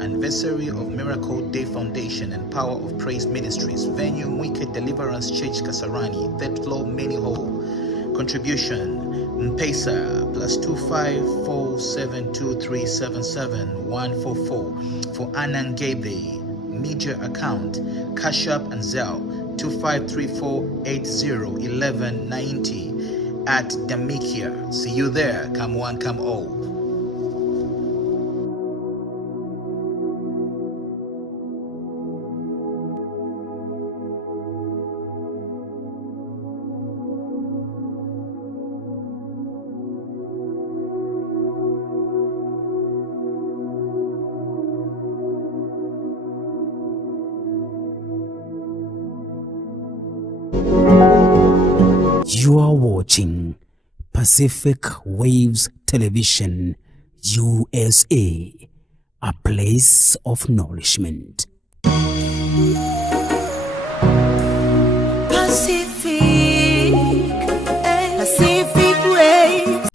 Anniversary of Miracle Day Foundation and Power of Praise Ministries. Venue Wicked Deliverance Church Kasarani, 3rd floor, Many Hall. Contribution M-Pesa +25472377144 for Anand Gabe. Media account Cash App and Zelle 2534801190 at Damikia. See you there. Come one, come all. You are watching Pacific Waves Television USA, a place of nourishment. Pacific Waves.